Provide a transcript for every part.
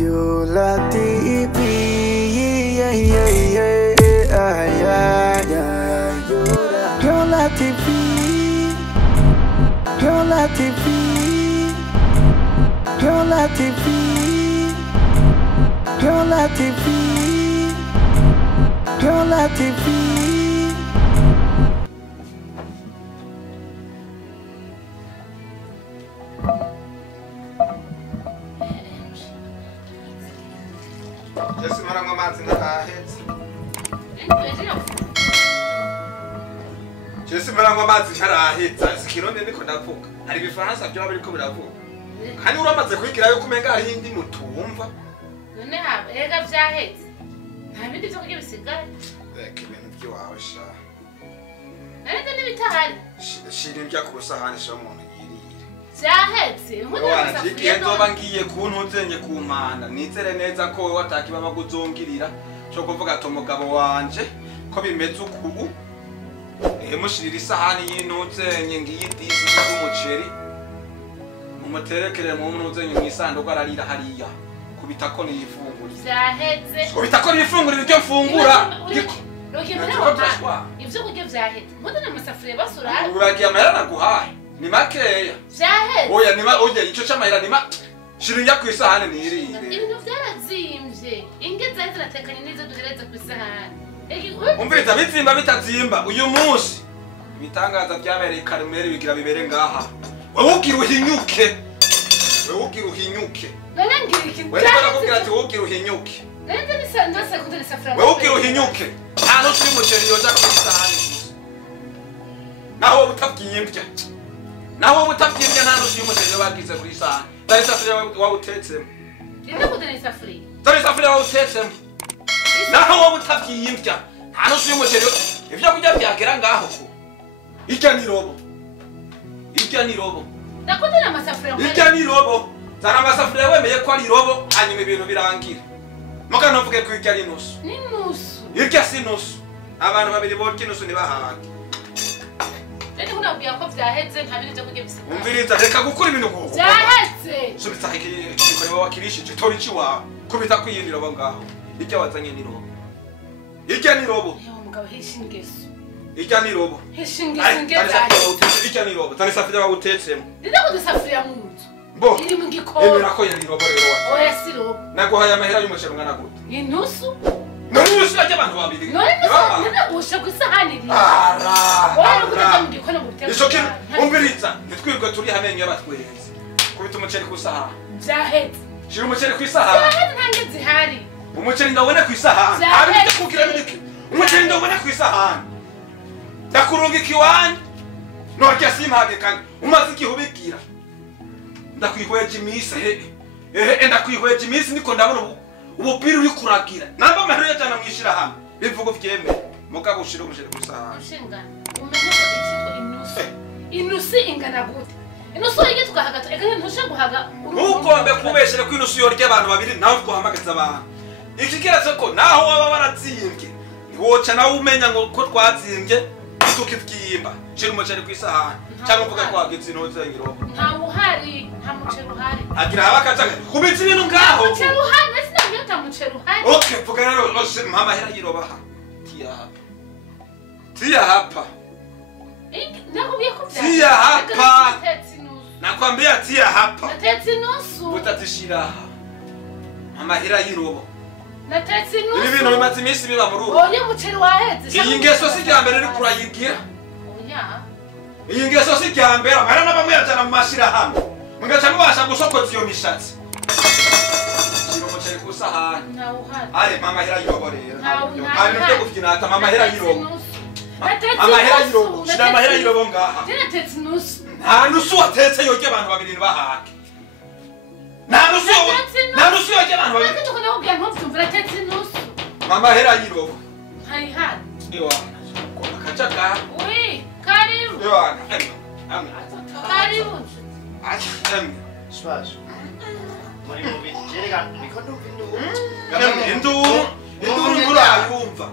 Yola TV, yeah, yeah, yeah, yeah, yeah. Yola TV, Yola TV, Yola TV, Yola TV, Yola TV. Jesse marangwa amazi ntarahetse. Jesse marangwa amazi ntarahetse. Sikirundi niko ndavuga. Hari ibifaransa byo biriko biravuga. Kandi uramaze kwigira yo kumenga hari indi mutumva. None haba ega vyahetse. Nta bindi byo kugira bisigaye. Reka ibintu by'iwawe sha. Ariko n'ibitahari. Shira indya ku rusahani sha umuntu yirire. Vyahetse. Nk'uko igihe nzoba ngiye kuntuzenye ku mpanda nizere neza ko wewe atakiba baguzongirira cyo kuvuga ati umugabo wanje ko bimeze uku mushirira isahani y'intuzenye ngiyi disi y'umuceri mumuterekere mu ntuzenye mwisanduko ararira hariya kubita ko nifungura vyahetse. Kubita ko nifungura iryo mfungura ivyo kurya vyahetse. Mbona amasafuriya basura uragiye amahera naguhaye ni makeya vyahetse. oya nima oya ico c'amahera nima shirinja ku isahani nirire Ibintu vyarazimvye. Ingeze ziratekanye neza duhereze ku isahani. Umviriza bitsimba bitazimba uyu munsi ibitangaza byabereye Karumeri bigira bibere ngaha wewe ugira uhinyuke Narangiriki. wewe barakubwira ati wowe ugira uhinyuke Nende nisandose kundira isafuriya. wewe ugira uhinyuke nta no turi muceri yoja ku isahani naho utavyimbya nta no turi muceri bagize ku isahani dare isafuriya wawutetsemo Ninde kundira isafuriya? dare isafuriya wawutetsemo naho wowe utavyimbya nta no turi muceri ivyo kurya byagera ngaho ko irya ni robo Nakundira amasafuriya. irya ni robo zana amasafuriya wemeye ko ari robo hanyuma ibintu birangira muga ntuvuge ko irya ari nusu Ni nusu. irya si nusu abantu babiri borya inusu ntibahage Nende kunabwiye ko vyahetse nta bindi byo kurya bisigaye. umviriza reka gukora ibintu ngo Vyahetse. subitsa ikikorewa wakirishije tori ciwawe kubita kwiyindi robo ngaho irya wazanye ni robo irya ni robo Yewe mugabo hishingeso. irya ni robo Hishingeso irya ni robo tani safuriya wawutetsemo Ninde kundira isafuriya mu nzu. mbo Iri mu gikoni. emera ko yari robo rero wa Oya si robo. naguhaye amahera y'umuceri ungana gute Ni nusu. none nusu yajya abantu babiri None nusu. Ninde usha ku isahani iri. ara Oya kundira mu gikoni mu bitego. ico kintu umviriza ntitwirwe turi hamenye y'abatwenzi kubita umuceri ku isahani Vyahetse. shira umuceri ku isahani Vyahetse ntange zihari. umuceri ndawubone ku isahani Vyahetse. abindi kugira biki umuceri ndawubone ku isahani ndakurunga ikiwanya norya simpage kandi umaze igihe ubigira ndakwihweje iminsi ndakwihweje iminsi niko ndabona ubupira uri kuragira namba amahera yajana mwishira hamwe bivuga vyeme mugabo ushira umuceri ku isahani Ushinga. Umenye ko icyitwa inusu. Inusu ingana gute? Inusu yige tukahagata. Ega ntushe guhaga. Ntukombe kubeshere ko inusu yorya abantu babiri nawe twahamagaza abantu ikigeraze ko naho waba waratsimbye ntiwoca nawe umenya ngo ko twatsimbye tukivyiimba shira umuceri ku isahani cyangwa mvuga ko wagitse intuze ngirobo Nta buhari, nta muceri uhari. agira habakaza kubitsa ibintu ngaho Muceri uhari, nasi nabyo nta muceri uhari. okay vuga rero mama hera yirobaha tia hapa Nakubwiye ko Tia hapa. Natetse inusu. nakwambia tia hapa Natetse inusu. utatishira mama hera yirobo Natetse inusu. ibi bintu bimaze iminsi biba mu rugo Oya muceri wahetse. iyi ngeso si rya mbere uri kurayigira Oya. iyi ngeso si rya mbere abana n'abamwe yajana mu mashirahamwe mugaca mubasha gusokoza iyo mishatsi shira umuceri ku isahani Nta uhari. ale mama hera yirobo rero Nta ari nubyo gufinata mama hera yirobo mama hera yirobo shira amahera yirobo ngaha Natetse inusu. nta nusu watetse yorya abantu babiri bahake nta nusu yorya abantu babiri Natetse ko nakubwiye ntubyumva natetse inusu. mama hera yirobo Hari hari. iwana akacaka Oui, karibu. iwana Karibu. Spaß. Muri mu biti reka niko ndumva induru induru murayumva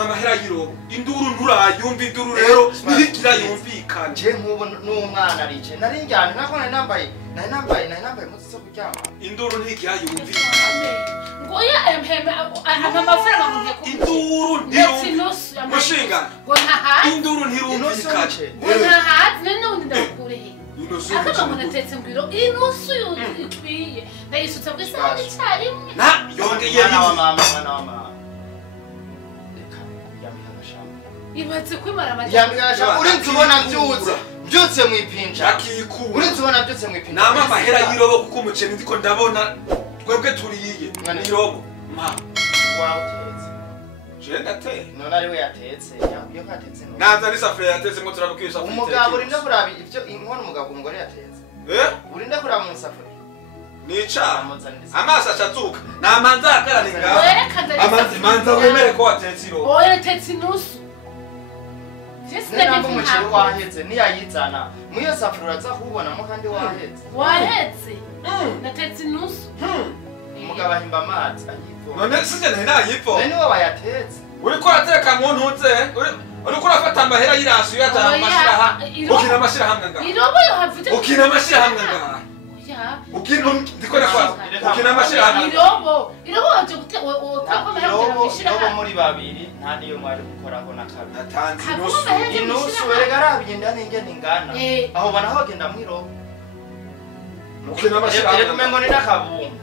amahera y'irobo induru nturayumva induru rero ntigira yumvikana je nkubu n'umwana arice nari njyana nako nari nambaye muzi zo kuryama induru ntigira yumvikana ngo ya emheme amafaranga mu nteko induru ntirumvikana mushinga ngo ntahazi induru ntirumvikana ngo ntahazi none undi ndakure he inusu akaba munatetse ngwiro inusu ikwiye ndayisutse ku isahani icyarimwe na yongeye mwana wa mama reka yamihagashamba ibatse kwimara amajya yamihagashamba uri nzubona mbyutse mu ipinja akikuba uri nzubona mbyutse mu ipinja nama amahera y'irobo kuko umuceri ndiko ndabona twebwe turiyiye irobo ma wawutetse je ndateye none ari we yatetse yo katetse no naza n'isafuriya yatetse ngo turabukisha umugabo urinda kuraba ibyo inkono umugabo umugore yatetse urinda kuraba mu isafuriya nica amaso acazuka namanza akarani ngaho werekana manza wemere ko watetse irobo oya tetse inusu ntabwo umuceri wahetse niyayizana muyo safuriya uraza kuwubonamo kandi wahetse wahetse natetse inusu umugabo ahimba amazi ayivoma none sije nayipfo niwe wayatetse uriko urateka mu ntuze uriko urafata amahera y'irasu uyajana mu mashirahamwe ukina amashirahamwe ngaho irobo yo havite ukina amashirahamwe ngaho ukina amashirahamwe irobo waje gute irobo muri babiri nta niyo mwari gukoraho na kabiri natanze inusu werega arabiye ndani ingene ingana aho bana hogenda mwirobo ukina amashirahamwe reka umengo ni n'akabumbu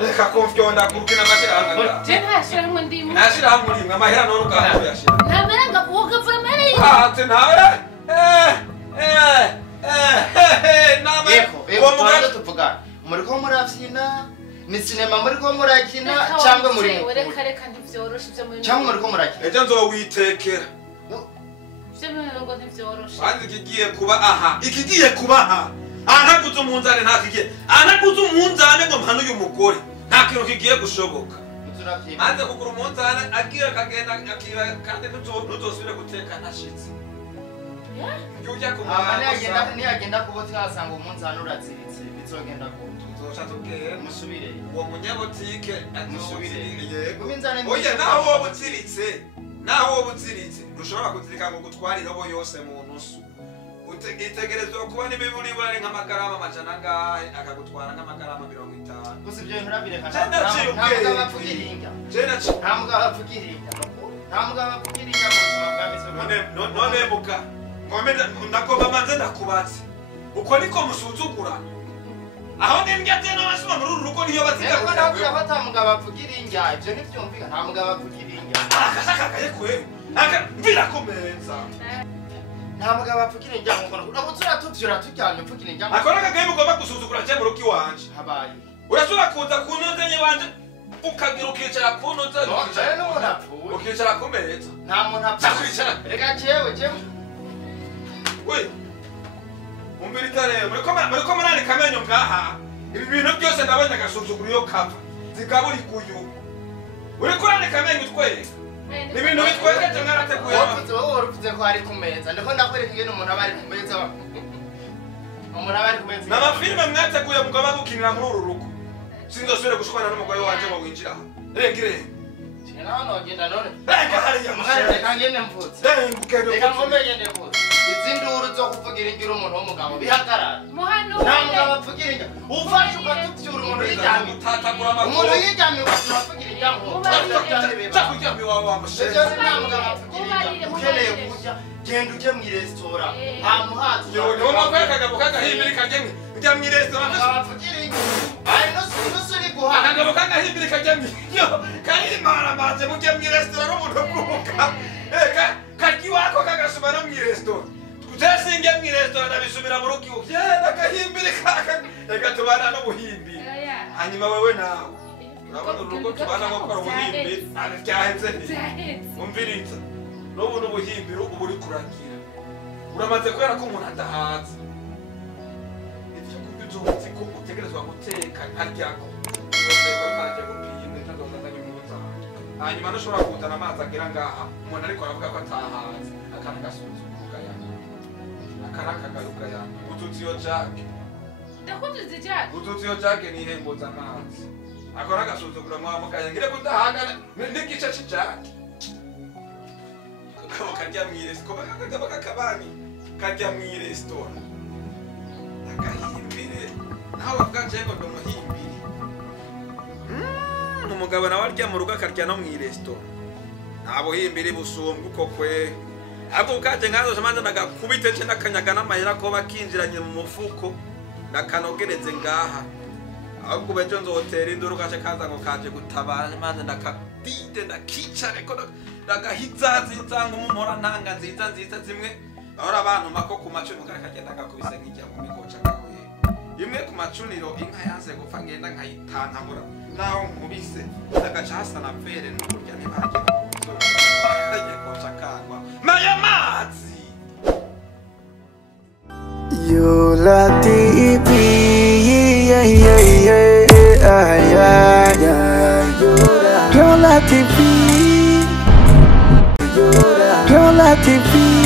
reka kumfyonda kurukina amashirahamwe ngaho je ntashirahamwe ndimo nashirahamwe urimwe amahera none ugaho yashira ntameranga wogava amahera yiwe ate nawe Eko, tuvuga muriko muravyina ni sinema muriko murakina cyangwa muri reka ntivyoroshe byo muri cyangwa muriko murakina ejo nzowitekera byo muri ngo ntivyoroshe kandi ikigiye kuba aha ntaguze umunzane ntakigiye ntaguze umunzane ngo mpano uyu mugore nta kintu kigiye gushoboka maze kugura umunzane agiye kagenda akiba kandi ntuzosubire guteka ntashitse niyagenda kubotika asanga umunzane uraziritse bizogenda tubwire musubire uwo munyabotike musubire oya naho wowe uziritse ntushobora kuzirika ngo gutwara irobo yose mu nusu itegerezwa kuba n'imiburibura ari nk'amagarama amajana angahe akagutwara nk'amagarama 50 gusa ibyo bintu urabireka nta mugabo apfugiringa mu buzima bwa misi none buka ndagomba manze ndakubatse uko niko musuzugura aho nimbya tena basuma muri uru rugo niyo baziga ko navuga ko ata mugabo apfugiringa ibyo ntibyumvika nta mugabo apfugiringa akashakaye kwe birakomeza nta mugabo apfugiringa ngo turatuvyura turyamye upfugiringa akora kagaye mugomba gusuzugura cyo mu rugo iwanje habaye urashobora kuza kunozanye wanje ukagira ukicara kunoza ukicara ku meza nta muntu apfugiringa reka jewe we umbiri tare muriko manani kamenyo ngaha ibi bintu byose ndabonye agasuzugura iyo kava zigaburi kuyu uriko urane kamenyo twese ibintu bitweze cyangwa arateguye wowe uruvuze ko ari ku meza ndiko ndakwereka ingene umuntu aba ari ku meza umuntu aba ari ku meza n'amafilime mwateguye mugaba gukinira muri uru rugo sinzosubire gushwana n'umugore wanje ngo winjira rengire none genda none reka hariya reka ngende mvutse reka ngombe ngende mvutse izinduru zo kuvugira ingira umuntu w'umugabo bihagarara nta mugabo apfugira ingira ufashe ukatubyura umuntu yijyamye umuntu yijyamye ukavugira ingira cyakuryamye wawe wamushere nta mugabo apfugira ingira ukeneye kurya genda ujye mu resitora hamuhazi niwo mpamvu y'akagabo k'agahimbiri kagemwe ujya mu resitora apfugira ingira ari nusu uri guhaha akagabo k'agahimbiri kagemwe karimara maze mujye mu resitora n'umuntu bwuka kagiwako kagasuma no mu resitora tuzesinge mu resitora ndabisubira mu rugo yenda gahimbiri kaka reka tubana n'ubuhimbiri hanyuma wewe nawe urabona urugo tubana nko gukora ubuhimbiri byahetse umviriza n'ubu n'ubuhimbiri ubu uri kuragira uramaze kubera ko umuntu adahaza ibyo kurya uzozi ko utegerezwa guteka nkaryako uzoze gupima ntazozazanye umunzani hanyuma ntushobora kuzana amazi agera ngaha umuntu ariko aravuga ko atahaze akana gasuzugura yanjye akana kagaruka yanjye utuzi iyo jake ndakutuzi jake utuzi iyo jake nihembuza amazi akora agasuzugura mwamukaya ngire kudahagana n'igice c'ijake akagabo karya mw'iresitora akagabo k'akabani karya mw'iresitora agahimbire nawe bwaje ngo ndumuhimbire umugabo nawe arya mu rugo akarya no mw'iresitora nta buhimbire busumbwa uko kwe ahubwo bwaje nkazo manza ndagakubite ce ndakanyaga n'amahera ko bakinjiranye mu mufuko ndakanogereze ngaha ahubwo bejo nzotera induru gace kaza ngo kaje gutabara manza ndakadide ndakicare ko ndagahizazi nzanga umumpora ntanga nziza zimwe ahora abantu mako ku macuni mugarakagenda gakubise nk'ijya mu mikoca gawe imwe ku macuniro inka yanze gupfa ngenda nkayitantabura naho nkubise ndagaca hasa na fere n'ukurya ntibagira aje koca kangwa maya mazi Yola TV, Yola TV, Yola TV.